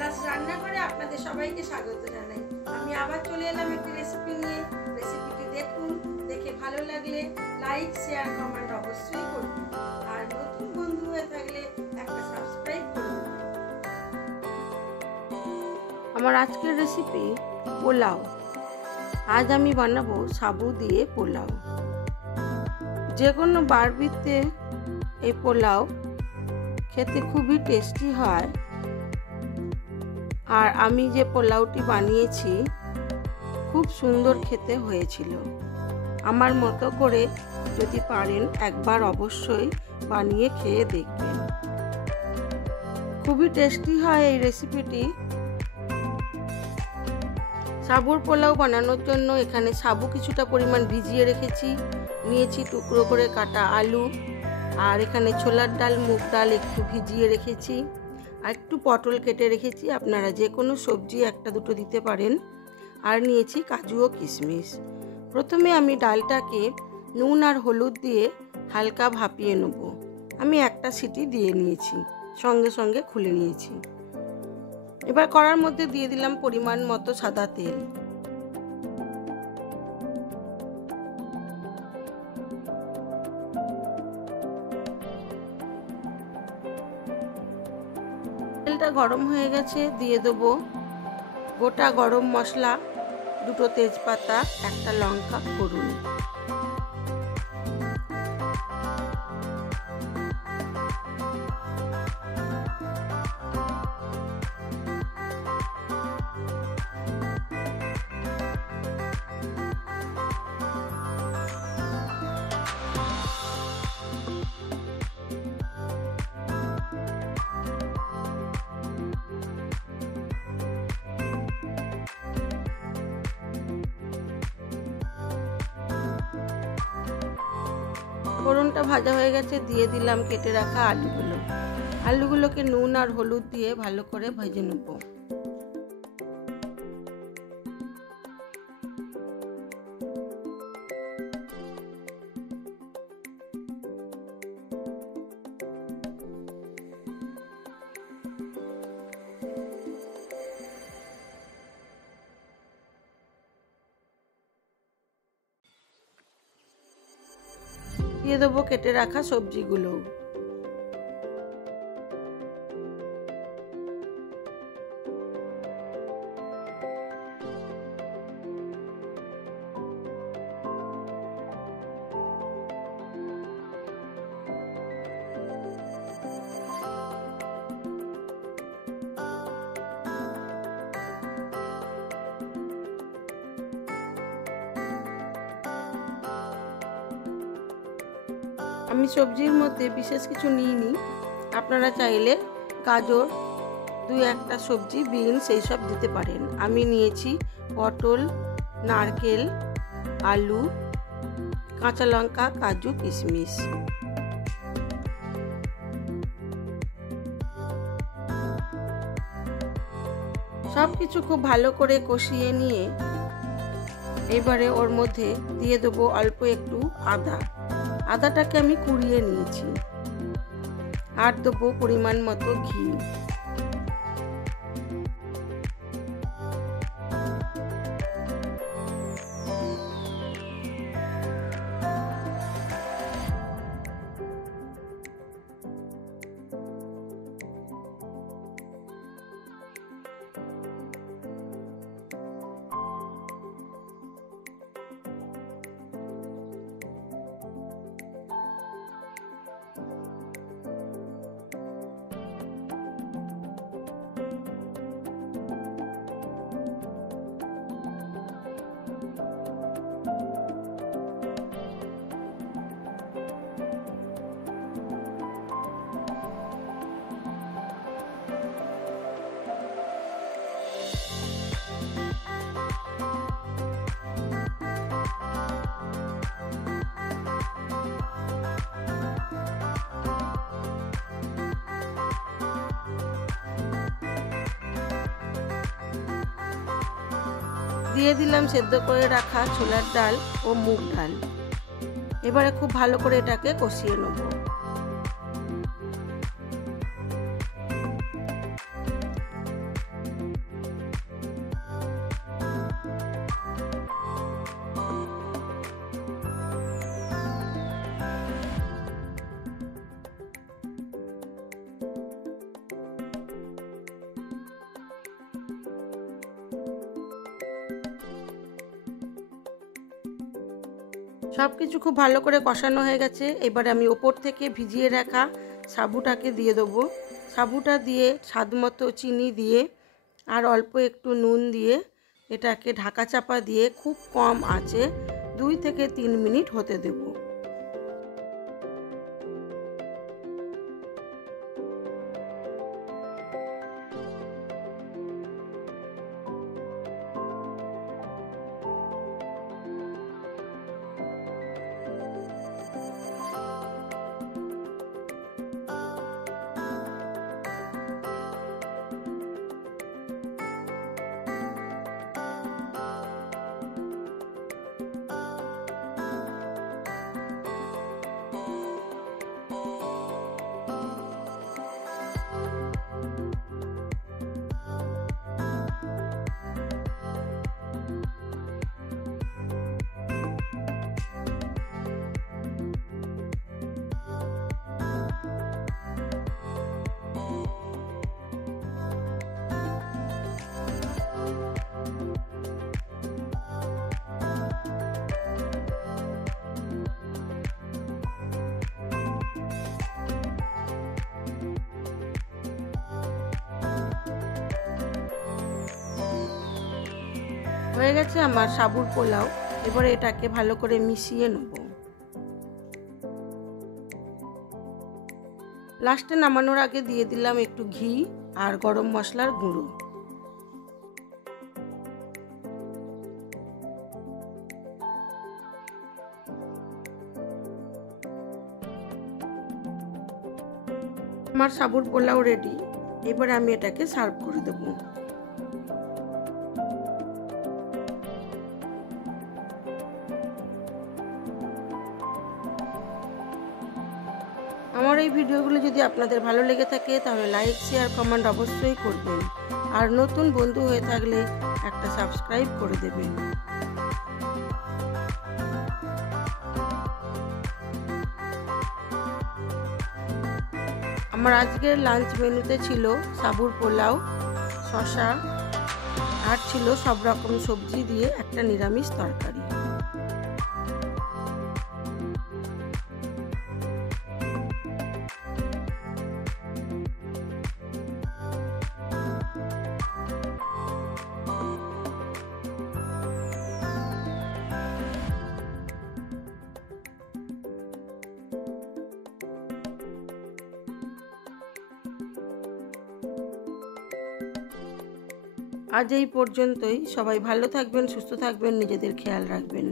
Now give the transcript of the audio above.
পলাশ রান্নাঘরে আপনাদের সবাইকে স্বাগত জানাই। আমি আবার চলে এলাম একটি রেসিপি নিয়ে। রেসিপিটি দেখুন, দেখে ভালো লাগলে লাইক, শেয়ার, কমেন্ট অবশ্যই করুন। আর নতুন বন্ধু হয়ে থাকলে একটা সাবস্ক্রাইব করুন। আমার আজকের রেসিপি পোলাও। আজ আমি বানাবো সাবু দিয়ে পোলাও। যে কোনো বারবিতে এই পোলাও খেতে খুবই টেস্টি হয়। আর আমি যে পোলাওটি বানিয়েছি খুব সুন্দর খেতে হয়েছিল। আমার মতো করে যদি পারেন একবার অবশ্যই বানিয়ে খেয়ে দেখবেন। খুবই টেস্টি হয় এই রেসিপিটি। সাবুর পোলাও বানানোর জন্য এখানে সাবু কিছুটা পরিমাণ ভিজিয়ে রেখেছি, নিয়েছি টুকরো করে কাটা আলু, আর এখানে ছোলার ডাল, মুগ ডাল একটু ভিজিয়ে রেখেছি, আর একটু পটল কেটে রেখেছি। আপনারা যে কোনো সবজি একটা দুটো দিতে পারেন। আর নিয়েছি কাজু ও কিশমিশ। প্রথমে আমি ডালটাকে নুন আর হলুদ দিয়ে হালকা ভাপিয়ে নেব। আমি একটা সিটি দিয়ে নিয়েছি, সঙ্গে সঙ্গে খুলে নিয়েছি। এবার কড়ার মধ্যে দিয়ে দিলাম পরিমাণ মতো সাদা তেল। তেলটা গরম হয়ে গেছে, দিয়ে দেবো গোটা গরম মশলা, দুটো তেজপাতা, একটা লঙ্কা ফোড়ন। ফোড়নটা ভাজা হয়ে গেছে, দিয়ে দিলাম কেটে রাখা আলুগুলোকে নুন আর হলুদ দিয়ে ভালো করে ভেজে নেব। দিয়ে দেবো কেটে রাখা সবজিগুলো। আমি সবজির মধ্যে বিশেষ কিছু নিইনি। আপনারা চাইলে গাজর, দুই একটা সবজি, বিনস এইসব দিতে পারেন। আমি নিয়েছি পটল, নারকেল, আলু, কাঁচা লঙ্কা, কাজু, কিশমিশ। সব কিছু খুব ভালো করে কষিয়ে নিয়ে এবারে ওর মধ্যে দিয়ে দেবো অল্প একটু আদাটাকে আমি কুড়িয়ে নিয়েছি। আর দেবো পরিমাণ মতো ঘি। দিয়ে দিলাম সেদ্ধ করে রাখা ছোলার ডাল ও মুগ ডাল। এবারে খুব ভালো করে এটাকে কষিয়ে নেব। সব কিছু খুব ভালো করে কষানো হয়ে গেছে। এবারে আমি ওপর থেকে ভিজিয়ে রাখা সাবুটাকে দিয়ে দেবো। সাবুটা দিয়ে স্বাদ মতো চিনি দিয়ে আর অল্প একটু নুন দিয়ে এটাকে ঢাকা চাপা দিয়ে খুব কম আঁচে 2 থেকে 3 মিনিট হতে দেব। হয়ে গেছে আমার সাবুর পোলাও। এবারে এটাকে ভালো করে মিশিয়ে নেব। লাস্টে নামানোর আগে দিয়ে দিলাম একটু ঘি আর গরম মশলার গুঁড়ো। আমার সাবুর পোলাও রেডি। এবার আমি এটাকে সার্ভ করে দেব। আমার এই ভিডিওগুলো যদি আপনাদের ভালো লেগে থাকে তাহলে লাইক, শেয়ার, কমেন্ট অবশ্যই করবেন। আর নতুন বন্ধু হয়ে থাকলে একটা সাবস্ক্রাইব করে দেবেন। আমার আজকের লাঞ্চ মেনুতে ছিল সাবুর পোলাও, শসা আর ছিল সব রকম সবজি দিয়ে একটা নিরামিষ তরকারি। আজ এই পর্যন্তই। সবাই ভালো থাকবেন, সুস্থ থাকবেন, নিজেদের খেয়াল রাখবেন।